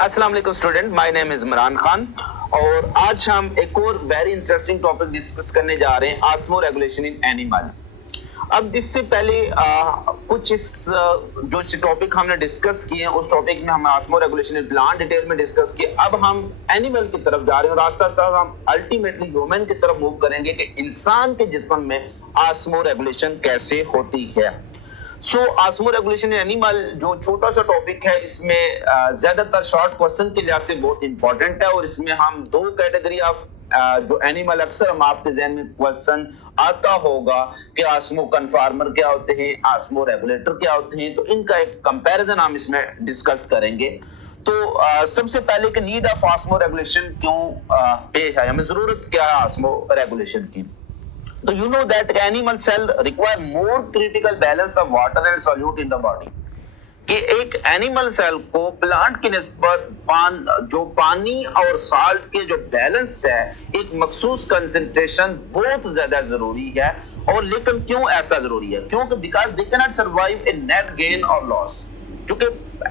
अस्सलाम वालेकुम student, my name is Imran Khan और आज हम एक और वेरी इंटरेस्टिंग टॉपिक डिस्कस करने जा रहे हैं, ऑस्मो रेगुलेशन इन एनिमल। अब इससे पहले कुछ जो टॉपिक हमने डिस्कस किए हैं उस टॉपिक में हम osmo regulation in plant detail में डिस्कस किए। अब हम एनिमल की तरफ जा रहे हैं और आस्ता आस्ता हम अल्टीमेटली ह्यूमन की तरफ मूव करेंगे कि इंसान के जिस्म में ऑस्मो रेगुलेशन कैसे होती है। सो ऑस्मो रेगुलेशन इन एनिमल जो छोटा सा टॉपिक है, इसमें ज्यादातर शॉर्ट क्वेश्चन के लिहाज से बहुत इंपॉर्टेंट है और इसमें हम दो कैटेगरी ऑफ जो एनिमल, अक्सर हम आपके जहन में क्वेश्चन आता होगा कि ऑस्मो कन्फार्मर क्या होते हैं, ऑस्मो रेगुलेटर क्या होते हैं, तो इनका एक कंपैरिजन हम इसमें डिस्कस करेंगे। तो सबसे पहले कि नीड ऑफ ऑस्मो रेगुलेशन क्यों पेश आई, हमें जरूरत क्या है ऑस्मो रेगुलेशन की। तो you know that animal cell require more critical balance of water and solute in the body, कि एक एनिमल सेल को प्लांट की निस्बत जो पानी और साल्ट के जो बैलेंस है, एक मखसूस कंसंट्रेशन बहुत ज्यादा जरूरी है। और लेकिन क्यों ऐसा जरूरी है? क्योंकि because they can not survive in net gain और लॉस। क्योंकि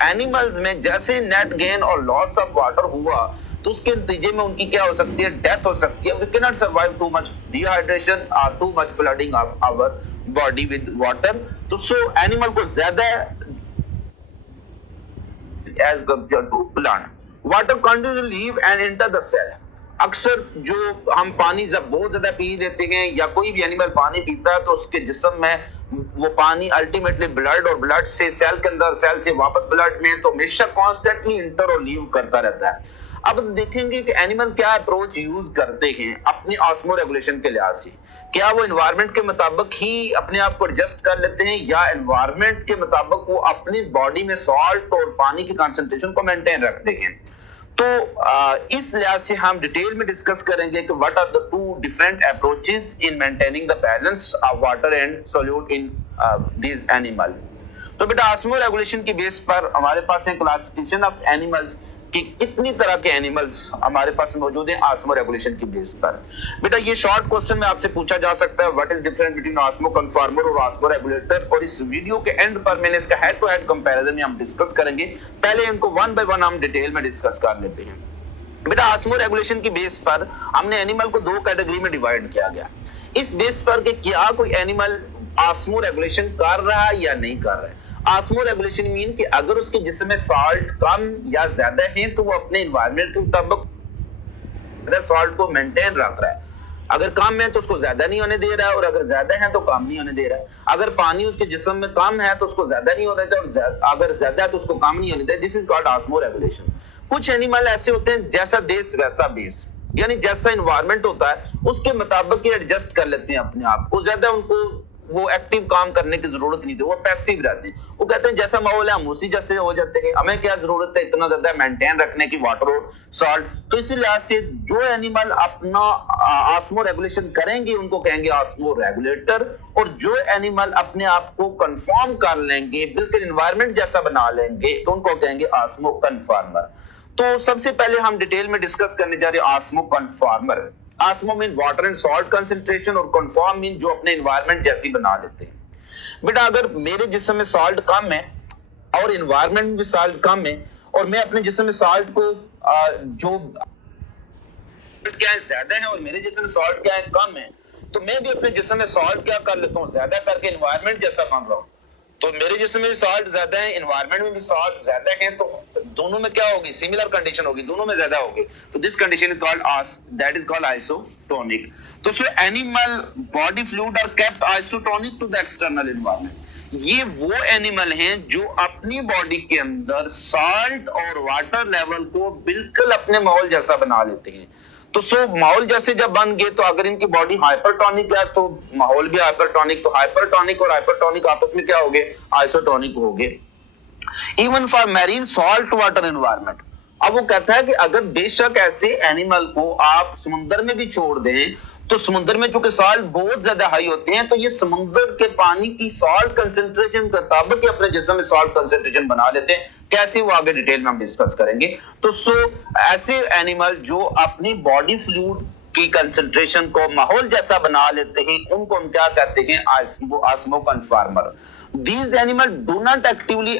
एनिमल्स में जैसे नेट गेन और लॉस ऑफ वाटर हुआ तो उसके नतीजे में उनकी क्या हो सकती है, डेथ हो सकती है। We can not survive too much dehydration और too much flooding of our body with water. तो सो एनिमल को ज्यादा as compared to plant, water continues to leave and enter the cell। अक्सर जो हम पानी जब बहुत ज्यादा पी लेते हैं या कोई भी एनिमल पानी पीता है तो उसके जिस्म में वो पानी अल्टीमेटली ब्लड और ब्लड से सेल के अंदर, सेल से वापस ब्लड में, तो हमेशा कॉन्स्टेंटली इंटर और लीव करता रहता है। अब देखेंगे कि एनिमल क्या अप्रोच यूज करते हैं अपनी ऑस्मो रेगुलेशन के लिहाज से। क्या वो एनवायरनमेंट के मुताबिक ही अपने आप को एडजस्ट कर लेते हैं या एनवायरनमेंट के मुताबिक वो अपनी बॉडी में सॉल्ट और पानी की कंसंट्रेशन को मेंटेन रखते हैं। तो इस लिहाज से हम डिटेल में डिस्कस करेंगे कि what are the two different approaches in maintaining the balance of water and solute in this animal. तो बेटा ऑस्मो रेगुलेशन की बेस पर हमारे पास है क्लासिफिकेशन ऑफ एनिमल्स कि कितनी तरह के एनिमल्स हमारे पास मौजूद हैं ऑस्मो रेगुलेशन की बेस पर। बेटा ये शॉर्ट क्वेश्चन में आपसे पूछा जा सकता है, what is difference between osmoconformer और ऑस्मो रेगुलेटर, और इस वीडियो के एंड पर मैंने इसका हेड टू हेड कंपैरिजन में हम डिस्कस करेंगे। पहले इनको वन बाय वन हम डिटेल में डिस्कस कर लेते हैं। बेटा ऑस्मो रेगुलेशन की बेस पर हमने एनिमल को दो कैटेगरी में डिवाइड किया गया। इस बेस पर कि क्या कोई एनिमल ऑस्मो रेगुलेशन कर रहा है या नहीं कर रहा है। ऑस्मो रेगुलेशन मीन कि अगर उसके जिस्म में साल्ट कम या ज्यादा है तो वो अपने एनवायरनमेंट के मुताबिक साल्ट को मेंटेन रख रहा है। अगर कम है तो उसको ज्यादा नहीं होने दे रहा है और अगर ज्यादा है तो कम नहीं होने दे रहा है। अगर पानी उसके जिस्म में कम है तो उसको ज्यादा नहीं होने दे रहा और अगर ज्यादा है तो उसको कम नहीं होने दे। This is called osmoregulation. कुछ एनिमल ऐसे होते हैं जैसा देश वैसा बेस, यानी जैसा एनवायरनमेंट होता है उसके मुताबिक एडजस्ट कर लेते हैं अपने आप को। ज्यादा उनको वो एक्टिव काम करने की जरूरत नहीं थी, वो पैसिव रहते हैं। वो कहते हैं जैसा माहौल है हम उसी जैसे हो जाते हैं, हमें क्या जरूरत है इतना ज्यादा मेंटेन रखने की वाटर और सॉल्ट। तो इसी लिहाज से जो एनिमल अपना ऑस्मो रेगुलेशन करेंगे उनको कहेंगे ऑस्मो रेगुलेटर, और जो एनिमल अपने आप को कंफर्म कर लेंगे, बिल्कुल एनवायरनमेंट जैसा बना लेंगे, तो उनको कहेंगे ऑस्मो कन्फार्मर। तो सबसे पहले हम डिटेल में डिस्कस करने जा रहे हैं osmoconformer. Osmo mean water and salt concentration और कन्फर्म मीन जो अपने एनवायरनमेंट जैसी बना लेते हैं। बेटा अगर मेरे जिस्म में सॉल्ट कम है और एनवायरनमेंट में सॉल्ट कम है और मैं अपने जिस्म में सॉल्ट को जो क्या है ज्यादा है और मेरे जिस्म में सॉल्ट क्या है कम है, तो मैं भी अपने जिस्म में सॉल्ट क्या कर लेता हूँ, ज्यादा करके एनवायरनमेंट जैसा बन रहा हूँ। तो मेरे जिस्म में भी सॉल्ट ज्यादा है, एनवायरनमेंट में भी सॉल्ट ज्यादा है, तो दोनों में क्या होगी, सिमिलर कंडीशन होगी, दोनों में ज्यादा होगी। तो this condition is called that is called isotonic. तो so animal body fluid are kept isotonic to the external environment. ये वो एनिमल हैं जो अपनी बॉडी के अंदर सॉल्ट और वाटर लेवल को बिल्कुल अपने माहौल जैसा बना लेते हैं। तो सो माहौल जैसे जब बन गए तो अगर इनकी बॉडी हाइपरटोनिक है तो माहौल भी हाइपरटोनिक, तो हाइपरटोनिक और हाइपरटोनिक आपस में क्या हो गए, आइसोटोनिक हो गए। Even for marine salt water environment. अब वो कहता है कि अगर बेशक ऐसे एनिमल को आप समुद्र में भी छोड़ दें तो समुद्र में चूंकि सॉल्ट बहुत ज्यादा हाई होते हैं तो ये समुद्र के पानी की सॉल्ट कंसंट्रेशन के मुताबिक अपने जिस्म में सॉल्ट कंसंट्रेशन बना लेते हैं। कैसे वो आगे डिटेल में हम डिस्कस करेंगे। तो सो ऐसे एनिमल जो अपनी बॉडी फ्लूइड की कंसंट्रेशन को माहौल जैसा बना लेते हैं, उनको हम क्या कहते हैं, osmo conformer. These animals do not actively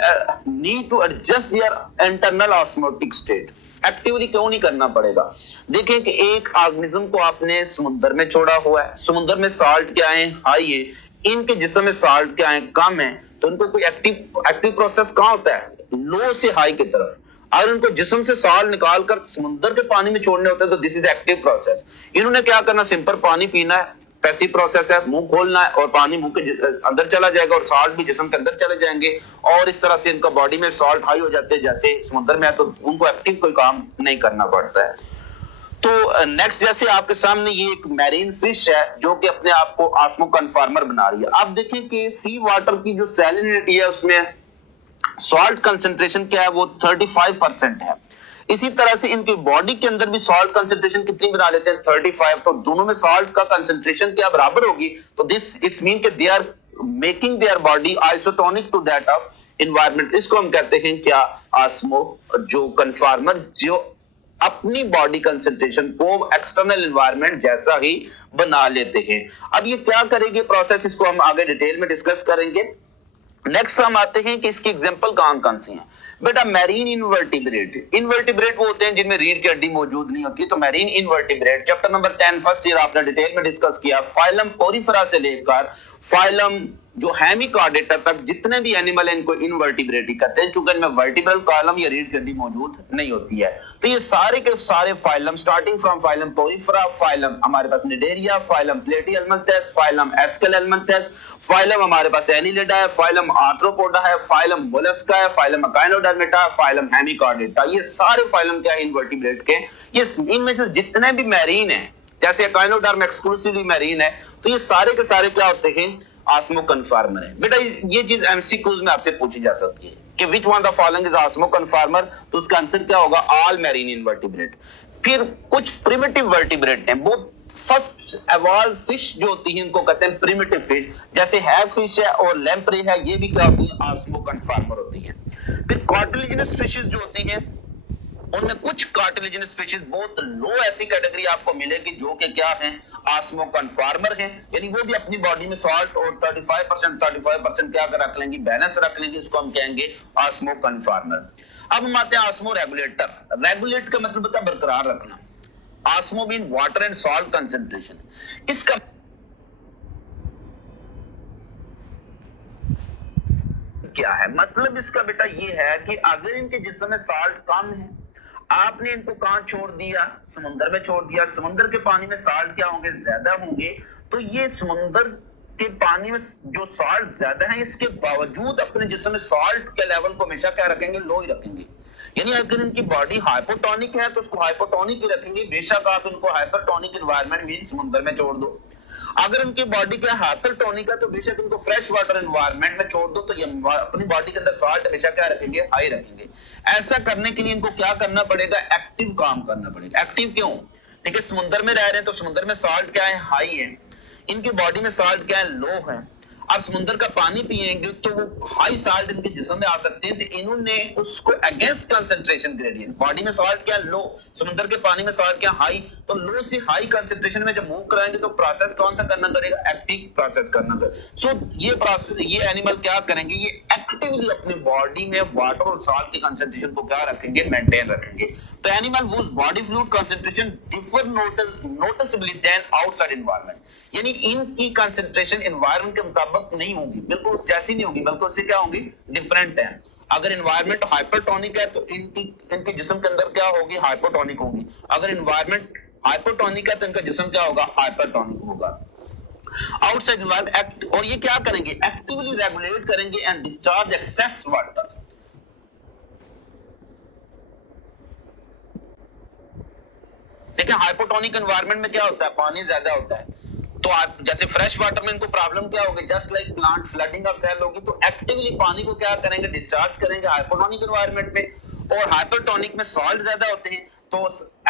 need to adjust their internal osmotic state. Actively क्यों नहीं करना पड़ेगा? देखें कि एक ऑर्गेनिज्म को आपने समुद्र में छोड़ा हुआ है, समुद्र में साल्ट क्या है, हाई है, इनके जिस्म में साल्ट क्या है, कम है, तो इनको कोई एक्टिव प्रोसेस कहां होता है, लो से हाई की तरफ। अगर उनको जिस्म से साल्ट निकाल कर समुद्र के पानी में छोड़ने होते हैं तो दिस इज एक्टिव प्रोसेस। इन्होंने क्या करना, सिंपल पानी पीना है, पैसिव प्रोसेस है, मुंह खोलना है और पानी मुंह के अंदर चला जाएगा और साल्ट भी जिस्म के अंदर चले जाएंगे और इस तरह से इनका बॉडी में साल्ट हाई हो जाते हैं जैसे समुद्र में है, तो उनको एक्टिव कोई काम नहीं करना पड़ता है। तो नेक्स्ट जैसे आपके सामने ये एक मैरीन फिश है जो कि अपने आप को ऑस्मो कन्फॉर्मर बना रही है। आप देखें कि सी वाटर की जो सैलिनिटी है उसमें सॉल्ट कंसंट्रेशन क्या है, वो 35% है। इसी तरह से इनकी बॉडी के अंदर भी सॉल्ट कंसंट्रेशन कितनी बना लेते हैं, 35। तो दोनों में सॉल्ट का कंसंट्रेशन क्या बराबर होगी, तो दिस इट्स मीन कि they are making their body isotonic to that of environment. इसको हम कहते हैं क्या, ऑस्मो जो कन्फॉर्मर, जो अपनी बॉडी कंसंट्रेशन को एक्सटर्नल एनवायरनमेंट जैसा ही बना लेते हैं। अब ये क्या करेंगे प्रोसेस, इसको हम आगे डिटेल में डिस्कस करेंगे। नेक्स्ट हम आते हैं कि इसकी एग्जांपल कौन सी हैं। बेटा मैरीन इनवर्टिब्रेट वो होते हैं जिनमें रीढ़ की हड्डी मौजूद नहीं होती, तो marine invertebrate chapter number 10 first year आपने डिटेल में डिस्कस किया। फाइलम पोरिफेरा से लेकर फाइलम जो हेमिकॉर्डेटा तक जितने भी एनिमल हैं इनको इनवर्टिब्रेट ही कहते हैं, चूंकि इनमें वर्टिब्रल कॉलम या रीढ़ की हड्डी मौजूद नहीं होती है। तो ये सारे के सारे phylum starting from phylum porifera, phylum हमारे पास cnidaria, phylum platyhelminthes, phylum aschelminthes, phylum हमारे पास एनिलिडा है, फाइलम आर्थ्रोपोडा है, फाइलम मोलस्का है, फाइलम अकाइनोडर्मेटा, फाइलम हेमिकॉर्डेटा। ये सारे फाइलम क्या है, इनवर्टिब्रेट के। ये इनमें से जितने भी मैरीन है, जैसे अकाइनोडर्म एक्सक्लूसिवली मैरीन है, तो ये सारे के सारे क्या होते हैं, ऑस्मो कन्फॉर्मर है। बेटा ये चीज एमसीक्यूज में आपसे पूछी जा सकती है कि which one the following is osmo conformer, तो उसका आंसर क्या होगा, ऑल मैरीन इनवर्टिब्रेट। फिर कुछ प्रिमिटिव वर्टिब्रेट हैं, वो फर्स्ट एवॉल्व फिश जो होती है इनको कहते हैं प्रिमिटिव फिश, जैसे हैव फिश है और लैम्प्रे है, ये भी क्या होती है, ऑस्मो कन्फॉर्मर होती है। फिर कार्टिलेजिनस फिशेस जो होती हैं, उनमें कुछ कार्टिलेजिनस फिशेस बहुत लो ऐसी कैटेगरी आपको मिलेगी जो कि क्या हैं, ऑस्मो कन्फॉर्मर हैं, यानी वो भी अपनी बॉडी में सॉल्ट और 35% क्या कर रख लेंगी, बैलेंस रख लेंगे, इसको हम कहेंगे ऑस्मो कन्फॉर्मर। अब हम आते हैं ऑस्मो रेगुलेटर। रेगुलेट का मतलब होता है बरकरार रखना। Osmo mean water and salt concentration. इसका क्या है मतलब, इसका बेटा ये है कि अगर इनके जिस्म में सॉल्ट कम है, आपने इनको कहां छोड़ दिया, समुद्र में छोड़ दिया, समुद्र के पानी में सॉल्ट क्या होंगे, ज्यादा होंगे, तो ये समुद्र के पानी में जो सॉल्ट ज्यादा है इसके बावजूद अपने जिस्म में सॉल्ट के लेवल को हमेशा क्या रखेंगे, लो ही रखेंगे। यानी अगर इनकी बॉडी हाइपोटोनिक है तो उसको हाइपोटोनिक ही रखेंगे, बेशक आप इनको हाइपरटोनिक एनवायरनमेंट मीन समुद्र में छोड़ दो। अगर इनकी बॉडी क्या हाइपरटोनिक है तो बेशक इनको फ्रेश वाटर एनवायरनमेंट में छोड़ दो, तो ये अपनी बॉडी के अंदर सॉल्ट हमेशा क्या रखेंगे, हाई रखेंगे। ऐसा करने के लिए इनको क्या करना पड़ेगा, एक्टिव काम करना पड़ेगा। एक्टिव क्यों, ठीक है, समुद्र में रह रहे हैं तो समुद्र में सॉल्ट क्या है, हाई है, इनकी बॉडी में सॉल्ट क्या है, लो है। अब समुद्र का पानी पिएंगे तो वो हाई सॉल्ट इनके जिस्म में आ सकते हैं, तो इन्होंने उसको अगेंस्ट कंसंट्रेशन ग्रेडियंट, बॉडी में सॉल्ट क्या लो, समुद्र के पानी में सॉल्ट क्या हाई, तो लो से हाई कंसंट्रेशन में जब मूव कराएंगे तो प्रोसेस कौन सा करना पड़ेगा, एक्टिव प्रोसेस करना पड़ेगा। सो ये प्रोसेस, ये एनिमल क्या करेंगे, ये एक्टिवली अपनी बॉडी में वाटर और सॉल्ट की कंसंट्रेशन को क्या रखेंगे, मेंटेन रखेंगे। तो animal whose body fluid concentration differ noticeably than outside environment, यानी इनकी कंसंट्रेशन एनवायरनमेंट के मुताबिक नहीं होगी, बिल्कुल जैसी नहीं होगी, बल्कि उससे क्या होगी, डिफरेंट है। अगर एनवायरनमेंट हाइपरटोनिक है तो इनके जिस्म के अंदर क्या होगी, हाइपोटोनिक होगी। अगर एनवायरनमेंट हाइपोटोनिक है तो इनका जिस्म क्या होगा, हाइपरटोनिक होगा। आउटसाइड एनवायरनमेंट और ये क्या करेंगे, एक्टिवली रेगुलेट करेंगे एंड डिस्चार्ज एक्सेस वाटर। देखिए हाइपोटोनिक एनवायरनमेंट में क्या होता है, पानी ज्यादा होता है, तो आप जैसे फ्रेश वाटर में इनको प्रॉब्लम क्या होगी, just like plant flooding of cell होगी, तो एक्टिवली पानी को क्या करेंगे, डिस्चार्ज करेंगे हाइपोटोनिक एनवायरनमेंट में। और हाइपरटोनिक में सॉल्ट ज्यादा होते हैं तो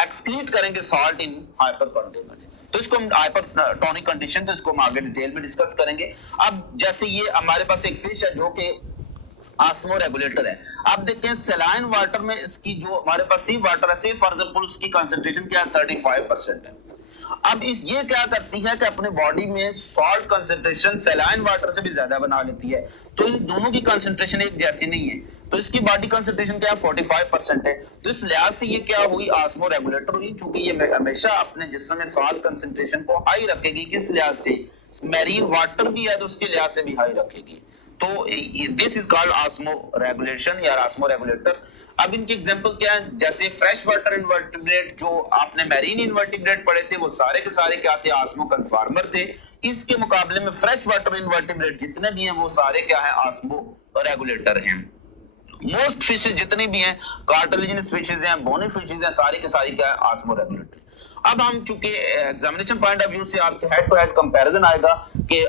एक्सक्रीट करेंगे सॉल्ट इन हाइपरटोनिक, तो इसको हम हाइपरटोनिक कंडीशन, तो इसको हम आगे डिटेल में डिस्कस करेंगे। अब जैसे ये हमारे पास एक फिश है जो कि ऑस्मो रेगुलेटर है। आप देखते हैं सलाइन वाटर में इसकी जो हमारे पास सी वाटर है, सी फॉर एग्जांपल उसकी कंसंट्रेशन क्या है 35% है। अब इस ये क्या करती है कि अपने बॉडी में सॉल्ट कंसंट्रेशन सलाइन वाटर से भी ज्यादा बना लेती है, तो इन दोनों की कंसंट्रेशन एक जैसी नहीं है, तो इसकी बॉडी कंसंट्रेशन क्या है 45% है। तो इस लिहाज से ये क्या हुई ऑस्मो रेगुलेटर हुई, क्योंकि ये हमेशा अपने जिस्म में सॉल्ट कंसंट्रेशन को हाई रखेगी। किस लिहाज से? मैरीन वाटर भी है तो उसके लिहाज से भी हाई रखेगी। तो this is called osmo regulation या ऑस्मो रेगुलेटर। अब इनके एग्जांपल क्या है? जैसे फ्रेश वाटर इन्वर्टिब्रेट, जो आपने मैरीन इन्वर्टिब्रेट पढ़े थे वो सारे के सारे क्या थे? ऑस्मो कन्फॉर्मर थे। इसके मुकाबले में फ्रेश वाटर इन्वर्टिब्रेट जितने भी हैं वो सारे क्या है? ऑस्मो रेगुलेटर हैं। मोस्ट फिशेज जितने भी हैं, कार्टिलेजिनस फिशेज हैं, बोनी फिशेज हैं, सारी के सारी क्या है? Osmo regulator. अब हम चूंकि एग्जामिनेशन पॉइंट ऑफ व्यू से आपसे हेड टू हेड कंपैरिजन आएगा कि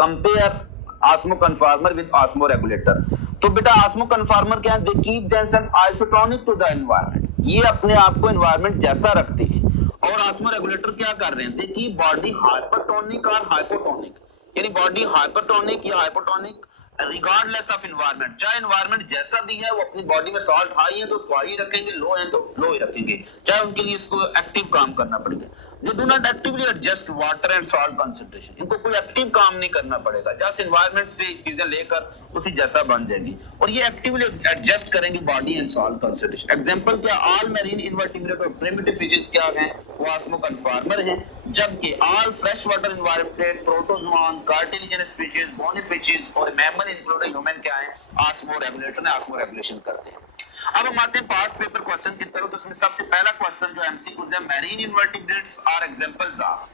compare osmoconformer with osmoregulator. तो बेटा ऑस्मो कन्फॉर्मर क्या है? They keep themselves isotonic to the environment, ये अपने आप को एनवायरनमेंट जैसा रखते हैं। और ऑस्मो रेगुलेटर क्या कर रहे हैं? दे कीप बॉडी हाइपरटोनिक और हाइपोटोनिक, यानी बॉडी हाइपरटोनिक या हाइपोटोनिक रिगार्डलेस ऑफ एनवायरनमेंट। चाहे एनवायरनमेंट जैसा भी है वो अपनी बॉडी में सॉल्ट हाई है तो उसको हाई रखेंगे, लो है तो लो ही रखेंगे, चाहे उनके लिए इसको एक्टिव काम करना पड़ेगा। They do not actively adjust water and salt concentration, इनको कोई एक्टिव काम नहीं करना पड़ेगा, जैसे एनवायरनमेंट से चीजें लेकर उसी जैसा बन जाएगी, और ये एक्टिवली एडजस्ट करेंगे body and salt concentration. Example क्या? ऑल मैरीन इन्वर्टिब्रेट और प्रिमिटिव फिशेस क्या हैं? वो ऑस्मो कन्फॉर्मर हैं, जबकि all fresh water invertebrate, protozoan, cartilaginous fishes, bony fishes और मैमल इंक्लूडिंग ह्यूमन क्या है? ऑस्मो रेगुलेटर ने ऑस्मो रेगुलेशन करते हैं। अब हम आते हैं पास्ट पेपर क्वेश्चन की तरफ। तो उसमें सबसे पहला क्वेश्चन जो एमसीक्यूज है, marine invertebrates are examples of.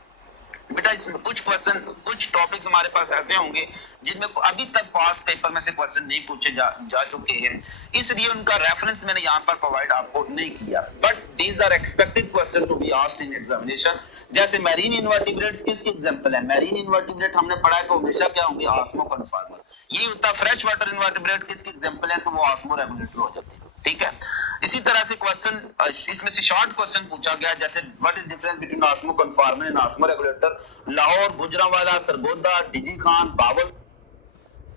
बेटा इसमें कुछ क्वेश्चन, कुछ टॉपिक्स हमारे पास ऐसे होंगे जिनमें अभी तक पास्ट पेपर में से क्वेश्चन नहीं पूछे जा चुके हैं, इसलिए उनका रेफरेंस मैंने यहां पर प्रोवाइड आपको नहीं किया, but these are expected question to be asked in examination. जैसे मैरीन इन्वर्टिब्रेट्स किसके एग्जांपल है? मैरीन इन्वर्टिब्रेट हमने पढ़ा है तो हमेशा क्या होंगे? Osmoconformer. ये होता फ्रेश वाटर इन्वर्टिब्रेट किसके एग्जांपल है? तो वो ऑस्मो रेगुलेटर हो जाते हैं। ठीक है, इसी तरह से क्वेश्चन इसमें से शॉर्ट क्वेश्चन पूछा गया, जैसे what is difference between osmoconformer and osmoregulator. Lahore, Gujranwala, Sargodha, DG Khan, बावल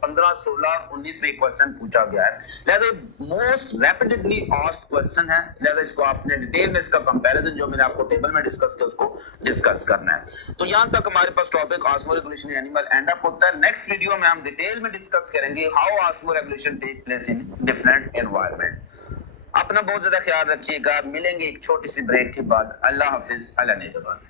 15, 16, 19 में क्वेश्चन पूछा गया है। लिहाजा मोस्ट रैपिडली आस्क्ड क्वेश्चन है, लिहाजा इसको आपने डिटेल में इसका कंपैरिजन जो मैंने आपको टेबल में डिस्कस किया उसको डिस्कस करना है। तो यहां तक हमारे पास topic osmoregulation animal end up होता है। नेक्स्ट वीडियो में हम डिटेल में डिस्कस करेंगे how osmoregulation take place in different environment. अपना बहुत ज्यादा ख्याल रखिएगा, मिलेंगे एक छोटी सी ब्रेक के बाद। अल्लाह हाफिज, अल्लाह नेगहबान।